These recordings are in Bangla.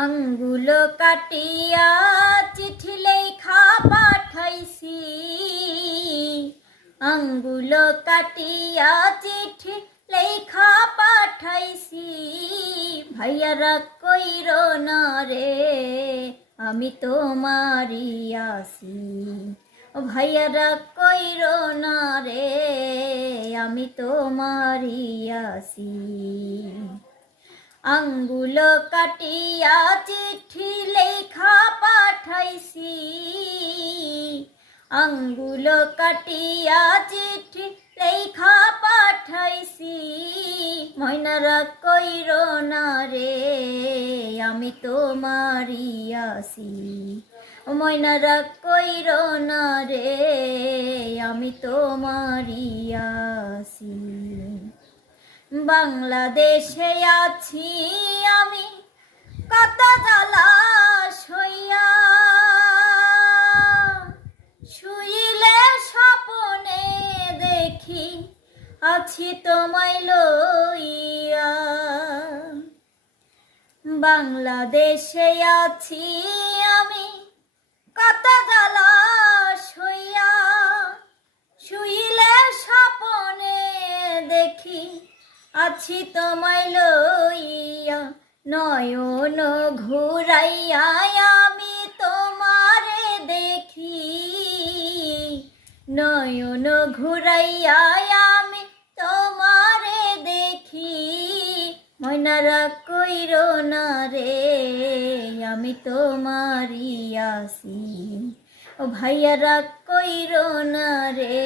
আঙ্গুল কাটিয়া চিঠি লেখা পাঠাইছি, আঙ্গুল কাটিয়া চিঠি লেখা পাঠাইছি। ভাইয়ারা কইর না রে আমি তোমারি আসি, ভাইয়ারা কইর না রে আমি তোমারি আসি। আঙ্গুল কাটিয়া চিঠি লেখা পাঠাইছি, আঙ্গুল কাটিয়া চিঠি লেখা পাঠাইছি। ময়নারা কইর না রে আমি তোমারি আসি, ময়নারা কইর না রে আমি তোমারি আসি। বাংলাদেশে আছি আমি কত জ্বালা সইয়া, শুইলে স্বপ্নে দেখি আছি তোমায় লইয়া। বাংলাদেশে আছি আমি কত জ্বালা সইয়া, শুইলে স্বপ্নে দেখি আছি তোমায় লইয়া। নয়ন ঘুরাইয়া আমি তোমারে দেখি, নয়ন ঘুরাইয়া আমি তোমারে দেখি। ময়নারা কইর না রে আমি তোমারি আসি, ও ভাইয়ারা কইর না রে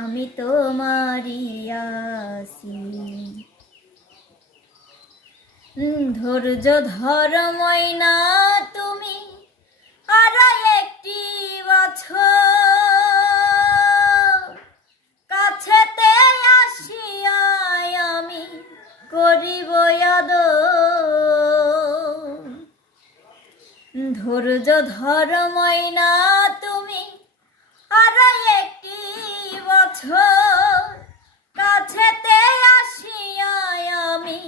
আমি তোমারি আসি। ধৈর্য ধর ময়না তুমি আর একটি বছর, কাছেতে আসিয়া আমি করিব আদর। ধৈর্য ধর ময়না তুমি আর একটি বছর, কাছেতে আসিয়া আমি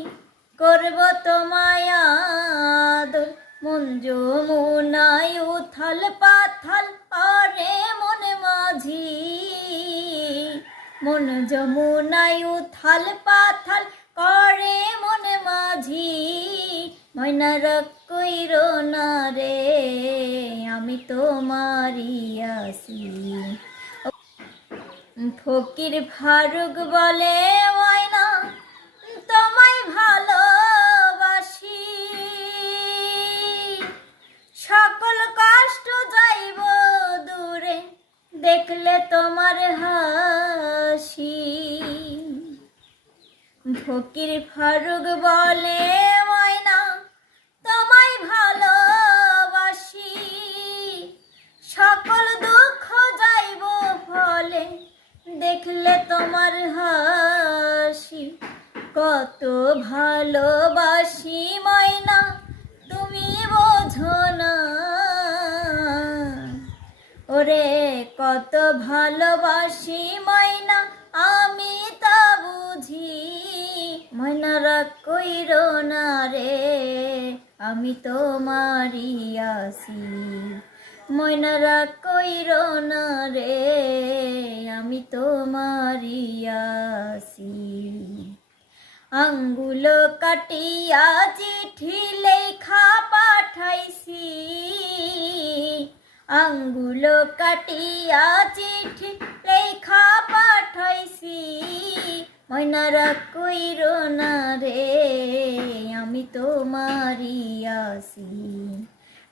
করব তোমায় আদর। মন যমুনায় উথাল পাথাল আরে মন মাঝি, মন যমুনায় উথাল পাথাল করে মন মাঝি। ময়নারা কইর না রে আমি তোমারি আসি। ফকির ফারুক বলে ময়না তোমায় ভালোবাসি, সকল কষ্ট যাইব দূরে দেখলে তোমার হাসি। ফকির ফারুক বলে ময়না তোমায় ভালোবাসি, সকল দুঃখ যাইব ফলে দেখলে তোমার হাসি। কত ভালোবাসি ময়না তুমি বোঝো না, ওরে কত ভালোবাসি ময়না আমি তা বুঝি। ময়নারা কইর না রে আমি তোমারি আসি, ময়নারা কইর না রে আমি তোমারি আসি। আঙ্গুল কাটিয়া চিঠি লেখা পাঠাইছি, আঙ্গুল কাটিয়া চিঠি লেখা পাঠাইছি। ময়নারা কইর না রে আমি তোমারি আসি,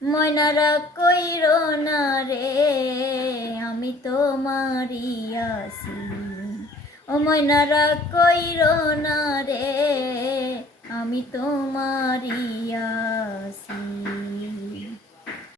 ময়নারা কইর না রে আমি তোমারি আসি। ও ময়নারা কইর না রে আমি তোমারি আসি।